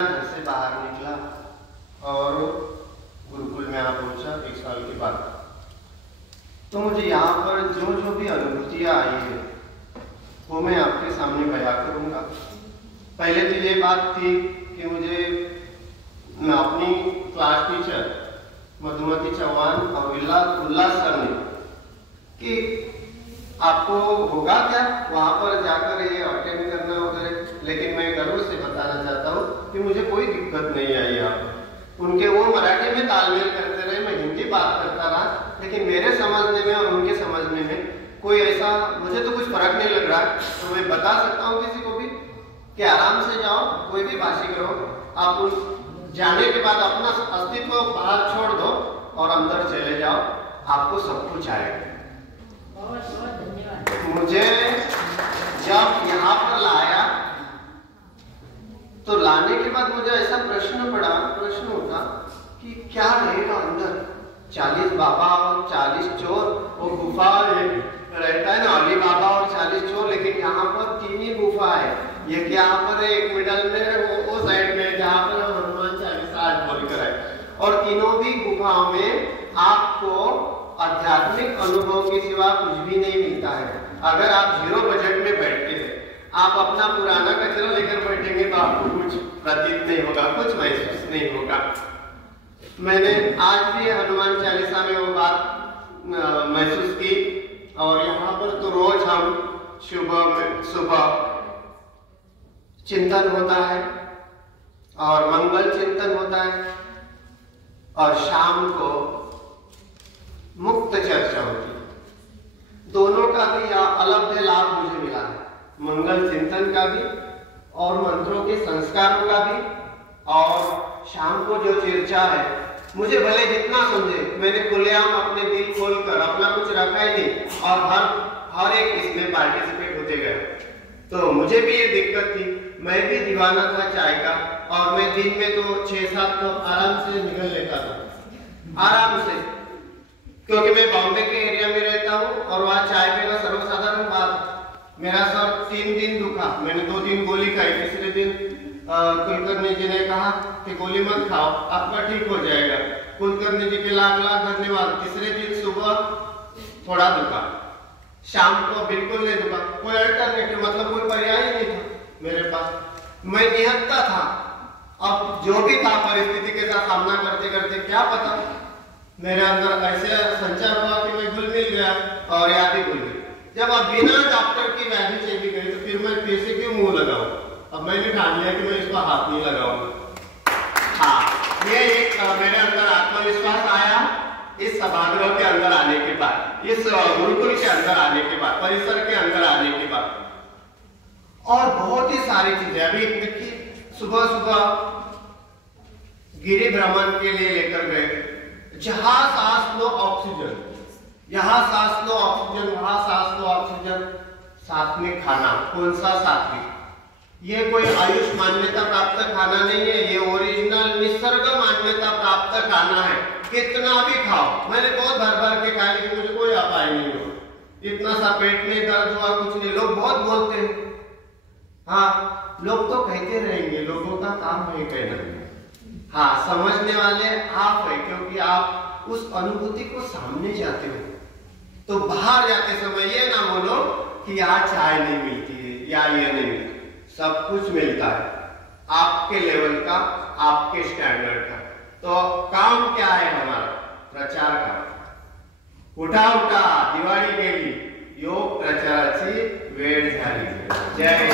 घर से बाहर निकला और गुरुकुल में आ पहुंचा 1 साल के बाद। तो मुझे यहाँ पर जो जो भी अनुभूतियाँ आई है वो मैं आपके सामने बयां करूँगा। पहले तो ये बात थी कि मुझे अपनी क्लास टीचर मधुमती चौहान और उल्लास सर ने कि आपको होगा क्या वहाँ पर जाकर ये अटेंड करना वगैरह, लेकिन मैं गर्व से बताना चाहता हूँ कि मुझे कोई दिक्कत नहीं आई यहाँ पर। उनके वो मराठी में तालमेल करते रहे, मैं हिंदी बात करता रहा, लेकिन मेरे समझने में और उनके समझने में कोई ऐसा मुझे तो कुछ फर्क नहीं लग रहा। तो मैं बता सकता हूँ किसी को भी कि आराम से जाओ, कोई भी भाषिक रहो, आप उस जाने के बाद अपना अस्तित्व बाहर छोड़ दो और अंदर चले जाओ, आपको सब कुछ आएगा। मुझे जब यहाँ पर लाया तो लाने के बाद मुझे ऐसा प्रश्न उठा कि क्या रहेगा अंदर। 40 बाबा और 40 चोर, वो गुफा रहता है ना, अली बाबा और 40 चोर, लेकिन यहाँ पर 3 ही गुफा है। एक यहाँ पर एक मिडल में वो साइड में जहाँ पर हनुमान चालीसा आज बोलकर है, और तीनों भी गुफाओं में आपको आध्यात्मिक अनुभव के सिवा कुछ भी नहीं मिलता है। अगर आप 0 बजट में बैठते हैं, आप अपना पुराना कचरा लेकर बैठेंगे तो आपको कुछ प्रतीत नहीं होगा, कुछ महसूस नहीं होगा। मैंने आज भी हनुमान चालीसा में वो बात महसूस की, और यहाँ पर तो रोज हम सुबह चिंतन होता है और मंगल चिंतन होता है, और शाम को मुक्त चर्चा होती है। दोनों का भी अलग लाभ मुझे मिला है, मंगल चिंतन का भी और मंत्रों के संस्कारों का भी, और शाम को जो चर्चा है, मुझे भले जितना समझे, मैंने खुलेआम अपने दिल खोलकर अपना कुछ रखा ही नहीं, और हर एक इसमें पार्टिसिपेट होते गए। तो मुझे भी ये दिक्कत थी, मैं भी दीवाना था चाय का, और मैं दिन में तो 6-7 कप आराम से निकल लेता था, आराम से, क्योंकि मैं बॉम्बे के एरिया में रहता हूँ और वहाँ चाय पीना सर्वसाधारण बात। मेरा सर 3 दिन दुखा, मैंने 2 दिन गोली खाई, तीसरे दिन कुलकर्णी जी ने कहा कि गोली मत खाओ, आपका ठीक हो जाएगा। कुलकर्णी जी के लाख लाख धन्यवाद। तीसरे दिन सुबह थोड़ा दुखा, शाम को बिल्कुल नहीं दुखा, कोई अल्टरनेटिव मतलब कोई पर्याय नहीं था मेरे पास। मैं निहत्ता था, अब जो भी था परिस्थिति के साथ सामना करते करते क्या पता मेरे अंदर ऐसे संचार हुआ कि मैं घुल मिल गया और याद ही भूल गई। जब अब बिना डॉक्टर की व्याधि चली गई तो फिर मैं फिर से क्यों मुंह लगाऊं। अब मैंने ठान लिया कि मैं इसको हाथ नहीं लगाऊंगा। हाँ, ये एक मेरे अंदर आत्मविश्वास आया इस सभागृह के अंदर आने के बाद, इस गुरुकुल के अंदर आने के बाद, परिसर के अंदर आने के बाद, और बहुत ही सारी चीजें। अभी देखिए, सुबह सुबह गिरि भ्रमण के लिए लेकर गए, जहां सांस लो ऑक्सीजन, यहाँ सांस लो ऑक्सीजन, वहां सांस लो ऑक्सीजन, साथ में खाना। कौन सा सात्विक? ये कोई आयुष मान्यता प्राप्त खाना नहीं है, ये ओरिजिनल निसर्ग मान्यता प्राप्त खाना है। कितना भी खाओ, मैंने बहुत भर भर के खाया, लेकिन मुझे कोई अपाय नहीं हुआ, इतना सा पेट में दर्द हुआ, कुछ नहीं। लोग बहुत बोलते हैं, हाँ, लोग तो कहते रहेंगे, लोगों का काम है कहना। हाँ, समझने वाले आप है, क्योंकि आप उस अनुभूति को सामने जाते हो। तो बाहर जाते समय ये ना बोलो कि यहाँ चाय नहीं मिलती है या ये नहीं मिलती, सब कुछ मिलता है आपके लेवल का, आपके स्टैंडर्ड का। तो काम क्या है हमारा? प्रचार का। उठा उठा दिवाळी गेली, योग प्रचाराची वेळ झाली। जय